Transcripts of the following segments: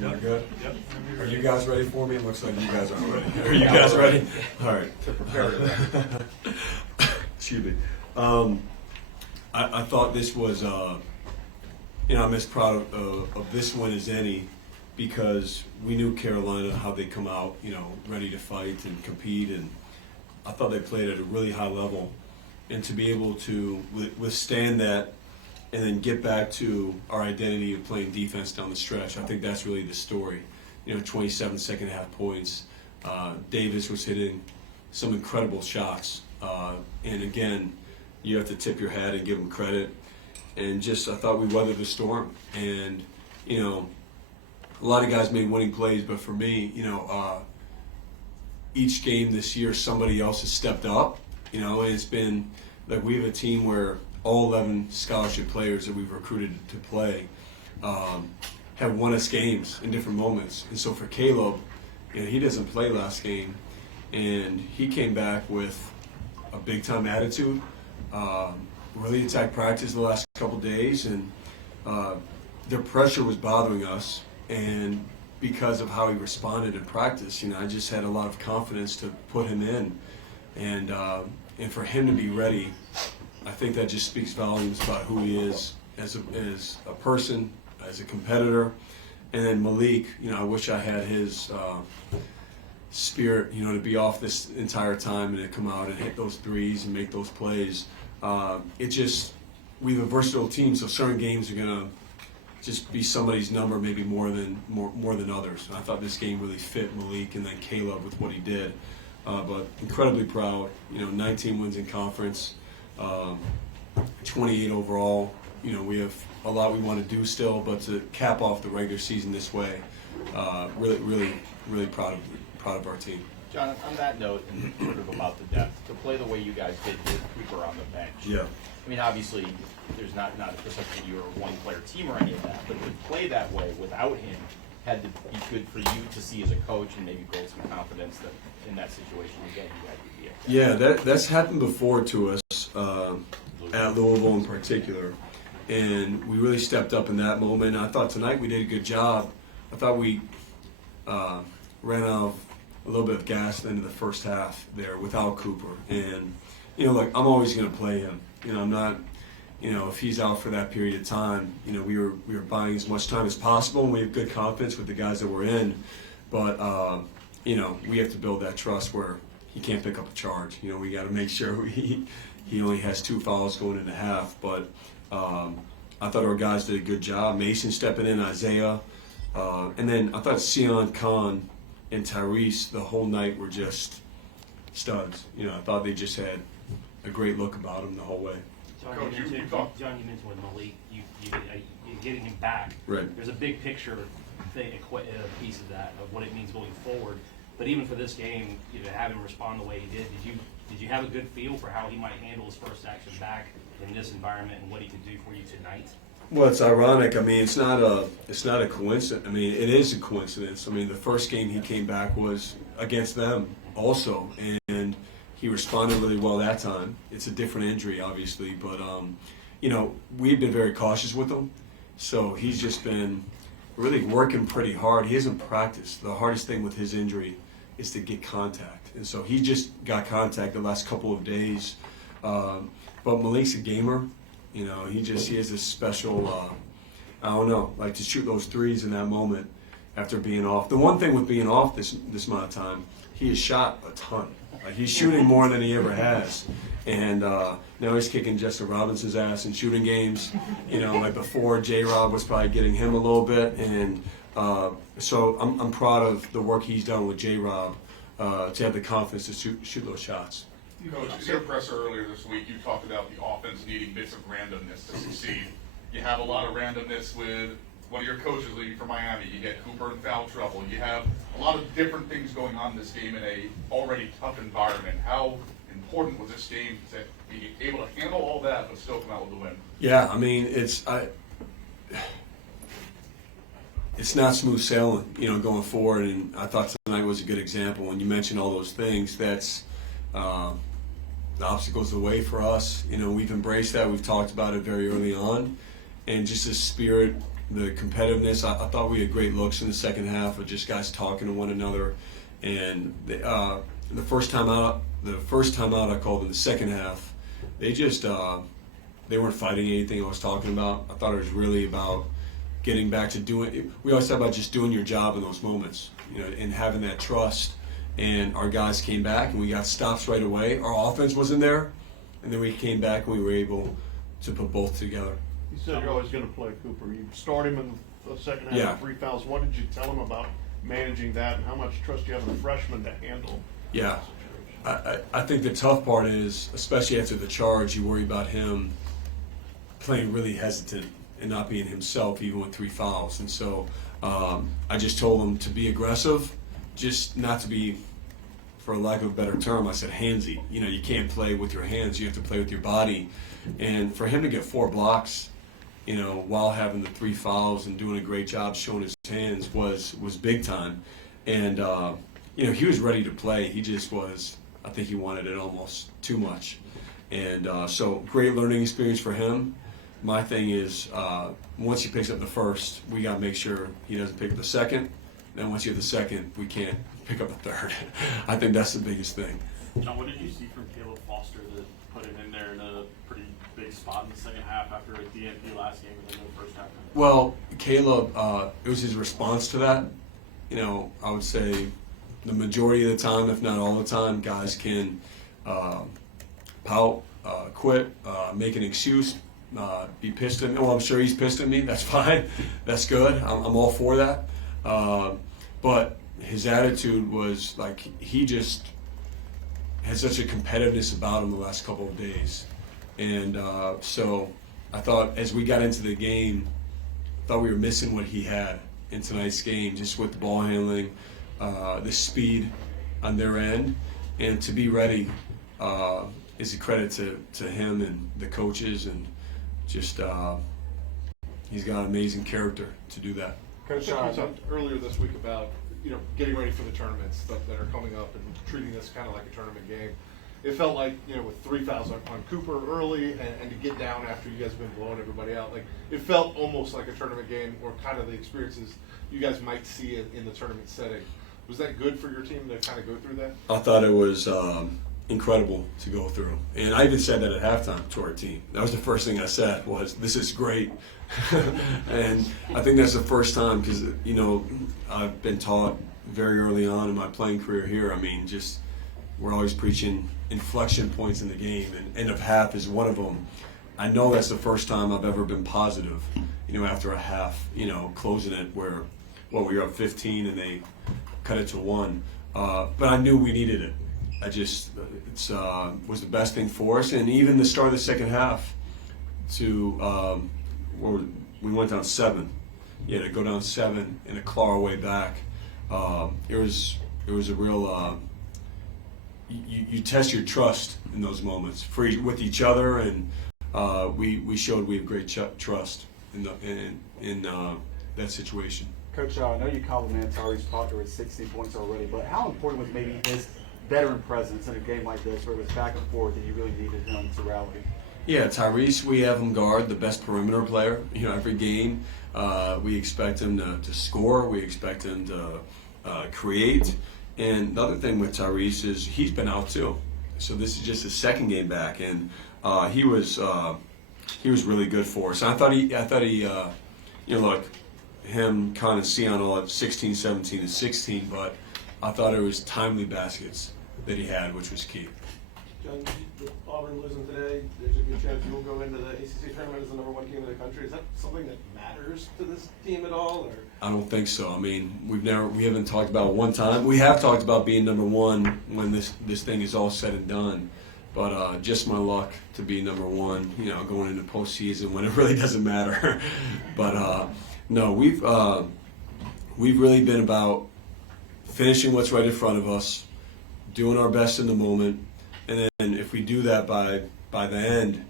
Am I good? Yep. Are you guys ready for me? It looks like you guys aren't ready. Are you guys ready? All right. To prepare for that. Excuse me. I thought this was, I'm as proud of this one as any, because we knew Carolina, how they come out, ready to fight and compete, and I thought they played at a really high level, and to be able to withstand that and then get back to our identity of playing defense down the stretch. I think that's really the story. 27 second half points. Davis was hitting some incredible shots. And again, you have to tip your hat and give him credit. And I thought we weathered the storm. And, a lot of guys made winning plays, but for me, each game this year, somebody else has stepped up, and it's been like we have a team where all 11 scholarship players that we've recruited to play have won us games in different moments. And so for Caleb, he doesn't play last game, and he came back with a big-time attitude, really attacked practice the last couple days, and the pressure was bothering us. And because of how he responded in practice, I just had a lot of confidence to put him in. And for him to be ready, I think that just speaks volumes about who he is as a person, as a competitor. And then Malik, I wish I had his spirit, to be off this entire time and to come out and hit those threes and make those plays. We have a versatile team, so certain games are gonna just be somebody's number, maybe more than others. And I thought this game really fit Malik and then Caleb with what he did. But incredibly proud. 19 wins in conference. 28 overall. We have a lot we want to do still, but to cap off the regular season this way, really proud of our team. John, on that note, and sort of about the depth, to play the way you guys did with Cooper on the bench. Yeah. I mean, obviously, there's not a perception that you're a one-player team or any of that, but to play that way without him had to be good for you to see as a coach and maybe build some confidence that in that situation again you guys would be okay. Yeah, that's happened before to us at Louisville in particular, and we really stepped up in that moment. I thought tonight we did a good job. I thought we ran out of a little bit of gas at the end of the first half there without Cooper, and I'm always going to play him. I'm not. If he's out for that period of time, we were buying as much time as possible, and we have good confidence with the guys that we're in. But we have to build that trust where he can't pick up a charge. We got to make sure he only has 2 fouls going into half. But I thought our guys did a good job. Mason stepping in, Isaiah, and then I thought Sion, Khan, and Tyrese the whole night were just studs. I thought they just had a great look about them the whole way. John, you mentioned with Malik, you getting him back. Right. There's a big picture piece of that, of what it means going forward. But even for this game, to have him respond the way he did you have a good feel for how he might handle his first action back in this environment and what he could do for you tonight? Well, it's ironic. It's not a coincidence. It is a coincidence. The first game he came back was against them also, and he responded really well that time. It's a different injury, obviously, but we've been very cautious with him. So he's just been really working pretty hard. He hasn't practiced. The hardest thing with his injury is to get contact, and so he just got contact the last couple of days. But Malik's a gamer. He has this special, to shoot those threes in that moment after being off. The one thing with being off this amount of time, he has shot a ton. He's shooting more than he ever has. And now he's kicking Justin Robinson's ass in shooting games. Before, J-Rob was probably getting him a little bit. And so I'm proud of the work he's done with J-Rob to have the confidence to shoot those shots. Coach, in your presser earlier this week, you talked about the offense needing bits of randomness to succeed. You have a lot of randomness with one of your coaches leaving for Miami. You get Cooper in foul trouble. You have a lot of different things going on in this game in a already tough environment. How important was this game to be able to handle all that but still come out with the win? Yeah, it's not smooth sailing, going forward. And I thought tonight was a good example. When you mentioned all those things, that's the obstacles the way for us. We've embraced that. We've talked about it very early on, and just a spirit the competitiveness. I thought we had great looks in the second half of just guys talking to one another. And the first time out, I called in the second half, they just they weren't fighting anything I was talking about. I thought it was really about getting back to doing. We always talk about just doing your job in those moments, and having that trust. And our guys came back, and we got stops right away. Our offense wasn't there, and then we came back, and we were able to put both together. You said you're always going to play Cooper. You start him in the second half Yeah. with 3 fouls. What did you tell him about managing that, and how much trust do you have in the freshman to handle Yeah. that situation? I think the tough part is, especially after the charge, you worry about him playing really hesitant and not being himself, even with 3 fouls. And so I just told him to be aggressive, just not to be, for lack of a better term, I said handsy. You can't play with your hands, you have to play with your body. And for him to get 4 blocks, while having the 3 fouls and doing a great job showing his hands was big time. And, he was ready to play. He just was, I think he wanted it almost too much. And so great learning experience for him. My thing is, once he picks up the first, we got to make sure he doesn't pick up the second. Then once you have the second, we can't pick up the third. I think that's the biggest thing. John, what did you see from Caleb Foster that put him in there in a pretty big spot in the second half after a DNP last game and then the first half? Well, Caleb, it was his response to that. I would say the majority of the time, if not all the time, guys can pout, quit, make an excuse, be pissed at me. Well, I'm sure he's pissed at me. That's fine. That's good. I'm all for that. But his attitude was like he just had such a competitiveness about him the last couple of days. And so I thought as we got into the game, I thought we were missing what he had in tonight's game, just with the ball handling, the speed on their end. And to be ready is a credit to him and the coaches, and just he's got amazing character to do that. Coach, you talked earlier this week about getting ready for the tournaments that are coming up and treating this kind of like a tournament game. It felt like with 3 fouls on Cooper early and to get down after you guys have been blowing everybody out, like it felt almost like a tournament game, or kind of the experiences you guys might see in the tournament setting. Was that good for your team to kind of go through that? I thought it was incredible to go through. And I even said that at halftime to our team. That was the first thing I said was, this is great. And I think that's the first time, because, I've been taught very early on in my playing career here, we're always preaching inflection points in the game, and end of half is one of them. I know that's the first time I've ever been positive, after a half, closing it where, we were up 15 and they cut it to 1. But I knew we needed it. Was the best thing for us. And even the start of the second half we went down 7. To go down 7 and to claw our way back. It was a real, you test your trust in those moments with each other, and we showed we have great trust in that situation. Coach, I know you complimented Tyrese Proctor with 16 points already, but how important was maybe his veteran presence in a game like this where it was back and forth and you really needed him to rally? Yeah, Tyrese, we have him guard the best perimeter player. Every game we expect him to score. We expect him to create. And the other thing with Tyrese is he's been out too. So this is just his second game back, and he was really good for us. And I thought he look, him kind of seeing all at 16, 17, and 16, but I thought it was timely baskets that he had, which was key. John, with Auburn losing today, there's a good chance you will go into the ACC tournament as the #1 team in the country. Is that something that matters to this team at all? Or? I don't think so. We haven't talked about it one time. We have talked about being #1 when this thing is all said and done. But just my luck to be #1, going into postseason when it really doesn't matter. But no, we've really been about finishing what's right in front of us, doing our best in the moment, and then if we do that by the end,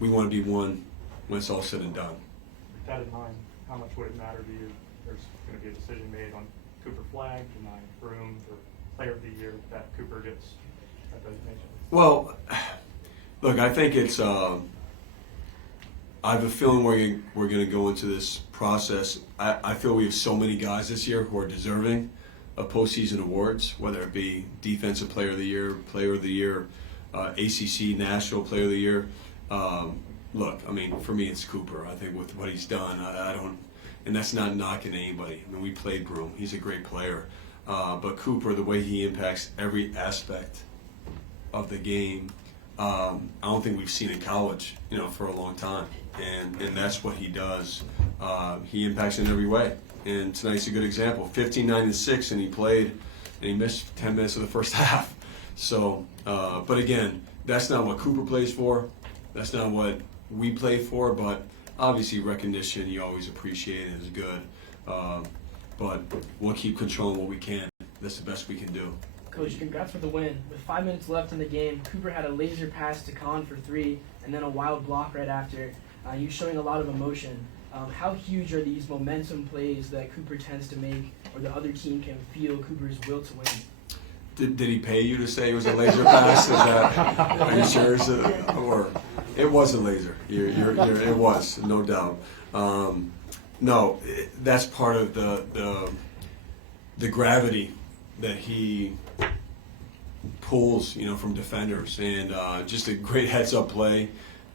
we want to be one when it's all said and done. With that in mind, how much would it matter to you? There's going to be a decision made on Cooper Flag, denying room for Player of the Year that Cooper gets that designation. Well, look, I think it's I have a feeling we're going to go into this process. I feel we have so many guys this year who are deserving of postseason awards, whether it be Defensive Player of the Year, ACC National Player of the Year. Look, I mean, for me, it's Cooper. I think with what he's done, I don't, and that's not knocking anybody. I mean, we played Broom. He's a great player. But Cooper, the way he impacts every aspect of the game, I don't think we've seen in college, for a long time. And that's what he does. He impacts in every way. And tonight's a good example. 15-9-6, and he played, and he missed 10 minutes of the first half. So, but again, that's not what Cooper plays for. That's not what we play for. But obviously, recognition you always appreciate is good. But we'll keep controlling what we can. That's the best we can do. Coach, congrats for the win. With 5 minutes left in the game, Cooper had a laser pass to Khan for 3, and then a wild block right after. You showing a lot of emotion. How huge are these momentum plays that Cooper tends to make, or the other team can feel Cooper's will to win? Did he pay you to say it was a laser pass? Are you sure? Or it was a laser. It was, no doubt. No, that's part of the gravity that he pulls, from defenders, and just a great heads-up play.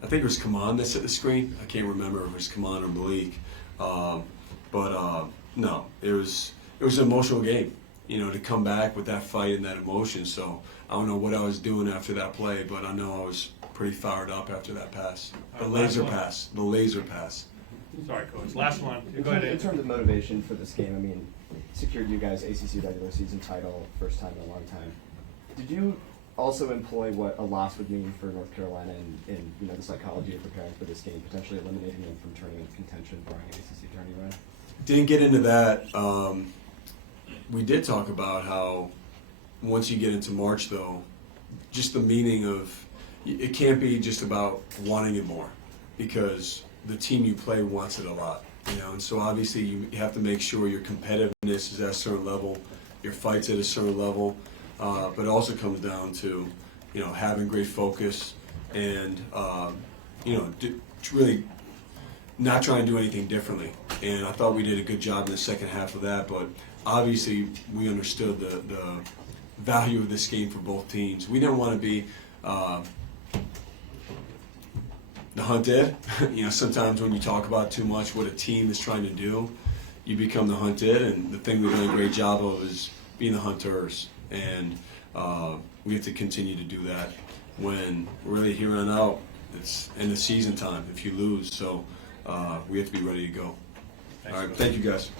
I think it was Kaman that set the screen. I can't remember if it was Kaman or Malik, but no, it was an emotional game. To come back with that fight and that emotion. So I don't know what I was doing after that play, but I know I was pretty fired up after that pass. The laser pass. Sorry, Coach. Last one. Go In ahead. terms of motivation for this game, I mean, secured you guys ACC regular season title, first time in a long time. Did you also employ what a loss would mean for North Carolina in the psychology of preparing for this game, potentially eliminating them from tournament contention, barring an ACC tourney run? Didn't get into that. We did talk about how once you get into March, though, just the meaning of it can't be just about wanting it more, because the team you play wants it a lot, and so obviously you have to make sure your competitiveness is at a certain level, your fight's at a certain level, but it also comes down to, having great focus and, really not trying to do anything differently. And I thought we did a good job in the second half of that, but obviously we understood the value of this game for both teams. We didn't want to be the hunted. Sometimes when you talk about too much what a team is trying to do, you become the hunted, and the thing we've done a great job of is being the hunters. And we have to continue to do that when really here on out, it's end of season time if you lose. So we have to be ready to go. All right, thank you guys.